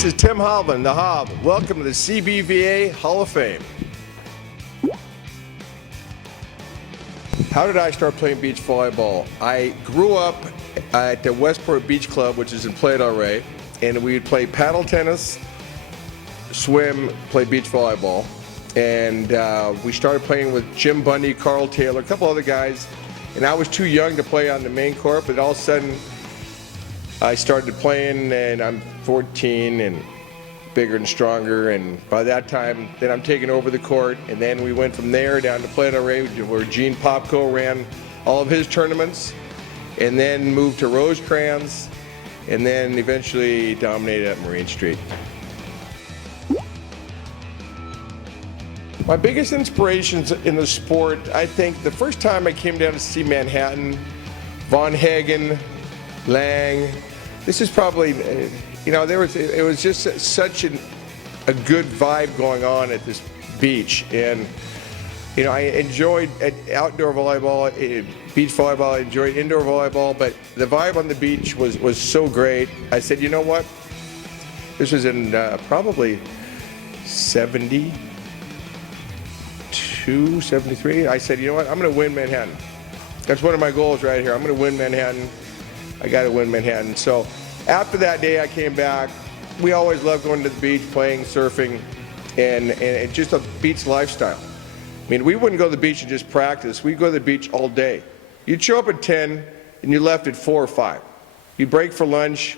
This is Tim Hovland, the Hob. Welcome to the CBVA Hall of Fame. How did I start playing beach volleyball? I grew up at the Westport Beach Club, which is in Playa del Rey, and we would play paddle tennis, swim, play beach volleyball. And we started playing with Jim Bundy, Carl Taylor, a couple other guys. And I was too young to play on the main court, but all of a sudden I started playing, and I'm 14 and bigger and stronger, and by that time, then I'm taking over the court, and then we went from there down to Playa del Rey, where Gene Popko ran all of his tournaments, and then moved to Rosecrans, and then eventually dominated at Marine Street. My biggest inspirations in the sport, I think the first time I came down to see Manhattan, Von Hagen, Lang, this is probably, you know, it was just such a good vibe going on at this beach. And, you know, I enjoyed outdoor volleyball, beach volleyball, I enjoyed indoor volleyball, but the vibe on the beach was so great. I said, you know what? This was in probably 72, 73. I said, you know what? I'm going to win Manhattan. That's one of my goals right here. I'm going to win Manhattan. I got to win Manhattan. So after that day, I came back. We always loved going to the beach, playing, surfing, and just a beach lifestyle. I mean, we wouldn't go to the beach and just practice. We'd go to the beach all day. You'd show up at 10, and you left at 4 or 5. You'd break for lunch.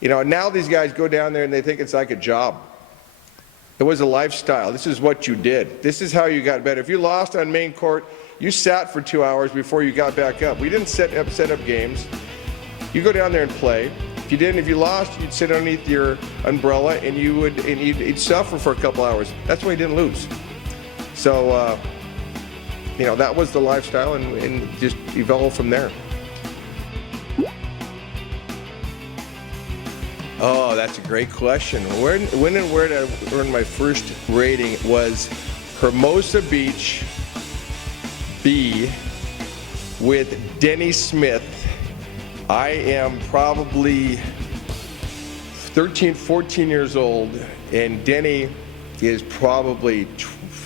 You know, now these guys go down there and they think it's like a job. It was a lifestyle. This is what you did. This is how you got better. If you lost on main court, you sat for 2 hours before you got back up. We didn't set up games. You go down there and play. If you didn't, if you lost, you'd sit underneath your umbrella and you'd suffer for a couple hours. That's why you didn't lose. So, you know, that was the lifestyle, and just evolved from there. Oh, that's a great question. When and where did I earn my first rating? Was Hermosa Beach B with Denny Smith. I am probably 13, 14 years old, and Denny is probably,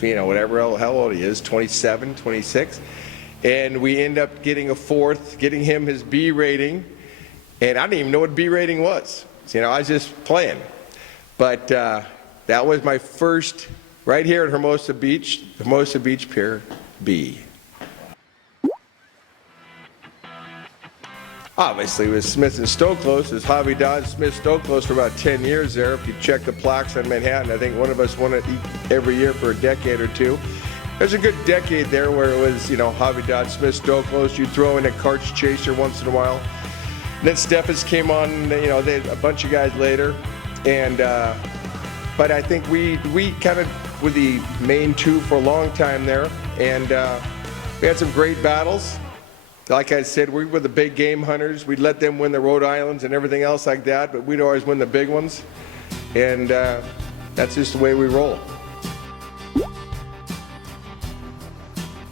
you know, whatever, how old he is, 27, 26. And we end up getting a fourth, getting him his B rating, and I didn't even know what B rating was. So, you know, I was just playing. But that was my first, right here at Hermosa Beach Pier B. Obviously, it was Smith and Stoklos. It was Javi Dodd, Smith, Stoklos for about 10 years there. If you check the plaques on Manhattan, I think one of us won it every year for a decade or two. There's a good decade there where it was, you know, Javi Dodd, Smith, Stoklos. You'd throw in a Karch Chaser once in a while. And then Steffes came on, you know, they had a bunch of guys later. And, but I think we kind of were the main two for a long time there. And we had some great battles. Like I said, we were the big game hunters. We'd let them win the Rhode Islands and everything else like that, but we'd always win the big ones. And that's just the way we roll.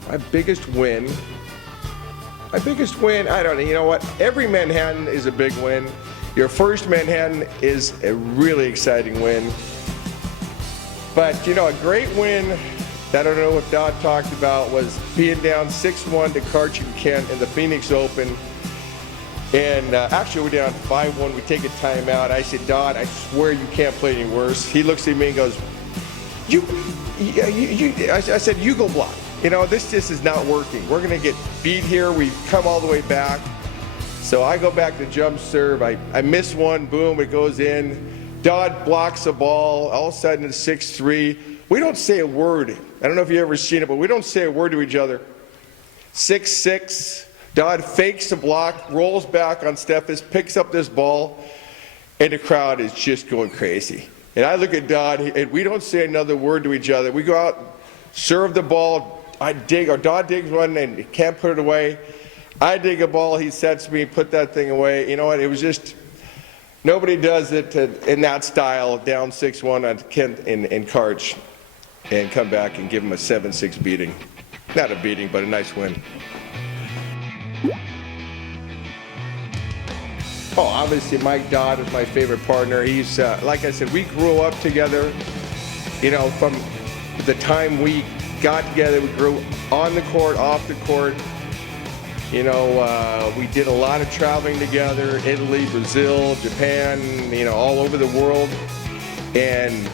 My biggest win, I don't know, you know what? Every Manhattan is a big win. Your first Manhattan is a really exciting win. But, you know, a great win that I don't know if Dodd talked about was being down 6-1 to Karch and Kent in the Phoenix Open. And actually we're down 5-1, we take a timeout. I said, Dodd, I swear you can't play any worse. He looks at me and goes, I said, you go block. You know, this just is not working. We're gonna get beat here. We come all the way back. So I go back to jump serve. I miss one, boom, it goes in. Dodd blocks the ball, all of a sudden it's 6-3. We don't say a word. I don't know if you've ever seen it, but we don't say a word to each other. 6-6, Dodd fakes the block, rolls back on Steffes, picks up this ball, and the crowd is just going crazy. And I look at Dodd, and we don't say another word to each other. We go out, serve the ball, Dodd digs one and can't put it away. I dig a ball, he sets me, put that thing away. You know what, it was just, nobody does it in that style, down 6-1 on Kent and Karch, and come back and give him a 7-6 beating. Not a beating, but a nice win. Oh, obviously Mike Dodd is my favorite partner. He's, like I said, we grew up together, you know, from the time we got together. We grew on the court, off the court. You know, we did a lot of traveling together, Italy, Brazil, Japan, you know, all over the world. And,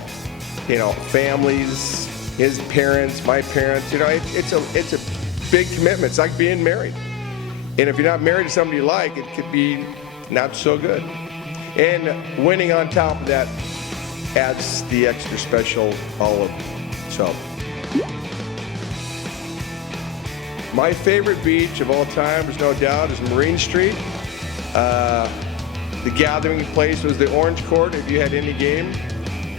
you know, families, his parents, my parents, you know, it's a big commitment. It's like being married. And if you're not married to somebody you like, it could be not so good. And winning on top of that adds the extra special olive. So, my favorite beach of all time, there's no doubt, is Marine Street. The gathering place was the Orange Court if you had any game.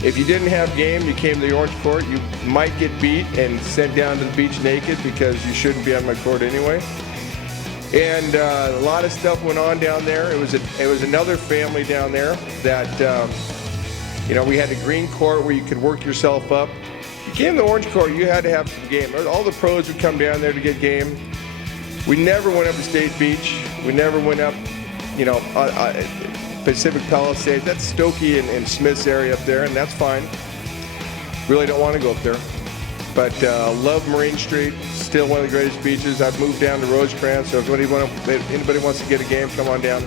If you didn't have game, you came to the Orange Court, you might get beat and sent down to the beach naked because you shouldn't be on my court anyway. And a lot of stuff went on down there. It was another family down there that, you know, we had the green court where you could work yourself up. You came to the Orange Court, you had to have some game. All the pros would come down there to get game. We never went up to State Beach. We never went up, you know, Pacific Palisades. That's Stokey and Smith's area up there, and that's fine. Really don't want to go up there. But love Marine Street. Still one of the greatest beaches. I've moved down to Rosecrans, so if anybody wants to get a game, come on down.